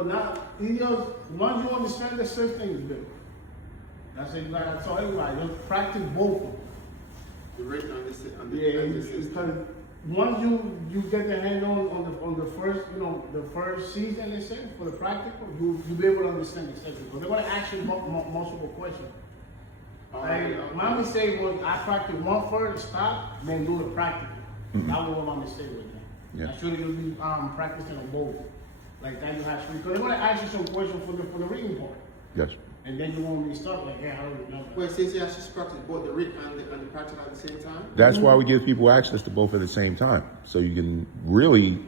but not, you know, once you understand the system, it's good. That's it, you gotta tell everybody, just practice both of them. The written on the Yeah, on the system. because once you get the hand on the first, you know, the first season, they say, for the practical, you'll be able to understand the system. Because they're gonna ask you multiple questions. Like, my mistake was I practiced one first, stop, then do the practical. That was my mistake with that. Yeah. I should have been practicing on both. Like that you have to, because they're gonna ask you some questions for the reading part. Yes. And then you won't be stuck like, yeah, I already know that. Well, it says you actually practice both the written and the practical at the same time. That's why we give people access to both at the same time. So you can really,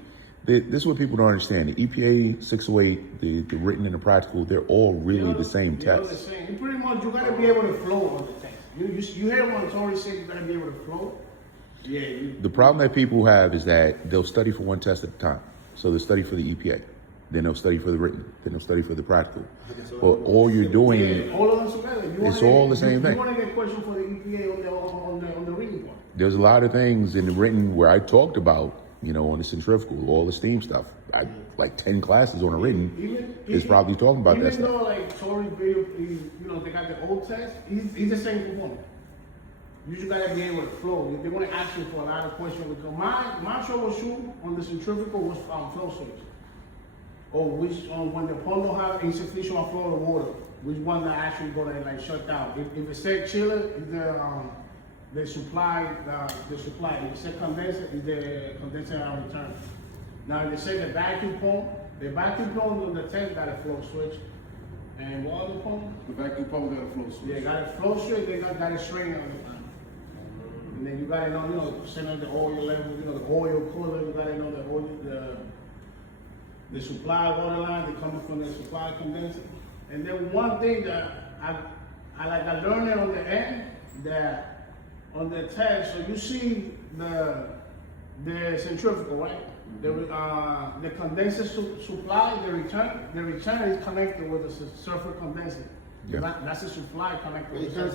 this is what people don't understand. The EPA 608, the written and the practical, they're all really the same They're test. the same. You pretty much, you gotta be able to flow on the test. You hear when Tori said you gotta be able to flow? Yeah. The problem that people have is that they'll study for one test at a time. So they'll study for the EPA, then they'll study for the written, then they'll study for the practical. But all you're doing, Yeah, all of them together. It's all the same thing. You want to get questions for the EPA on the reading part. there's a lot of things in the written where I talked about, you know, on the centrifugal, all the steam stuff. I like 10 classes on a written is probably talking about that Even stuff. though like Tori video, you know, they got the old test, he's the same component. You just gotta be able to flow. They want to ask you for a lot of questions. Because my troubleshoot on the centrifugal was flow switch. Or which when the pump don't have insufficient flow of water, which one that actually gonna like shut down. If it said chiller, is the supply. If it said condenser, is the condenser out return. Now if they say the vacuum pump on the tank got a flow switch. And what other pump? The vacuum pump got a flow switch. Yeah, got a flow switch, they got a strain on it. And then you gotta know, you know, percent of the oil level, you know, the oil cooler, you gotta know the oil, the supply water line, they coming from the supply condenser. And then one thing that I learned it on the end, that on the test, so you see the centrifugal, right? The condenser supply, the return is connected with the surface condenser. Yeah. That's the supply connected with the It surface.